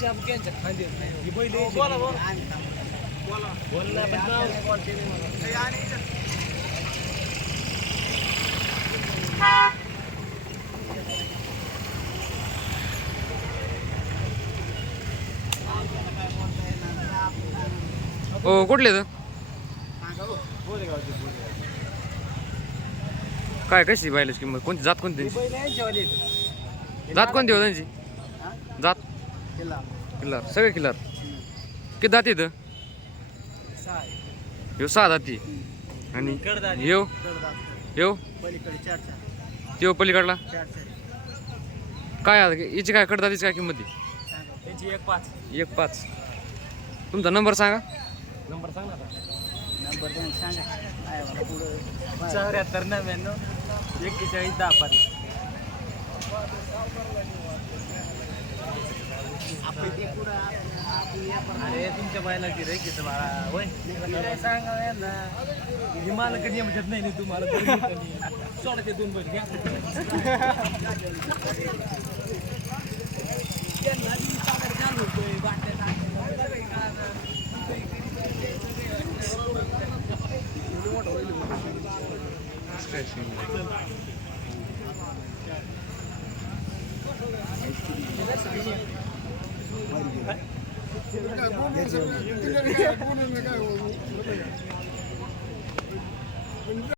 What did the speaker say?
चाबक्यांच्या खांदी ही बैल बोला बोला बोला बोलला पण नाव ओ कुठले तर काय कशी बैलाची किंमत कोणती जात कोणती त्यांची जात कोणती हो त्यांची जात किल्लार सगळे किल्लार किती जाती इथं ह्यो 6 जाती आणि येऊ येऊ त्यो पलीकडला काय याची काय कडदातीची काय किंमत त्यांची 1.5 तुमचा नंबर सांगा नंबर सांग ना नंबर सांगा 7499 41 10 अरे तुमच्या बायला की रे किती बाळा होय सांगा ना हिमालय कधी म्हणत नाही तुम्हाला सोडा ते 2 बैल घ्या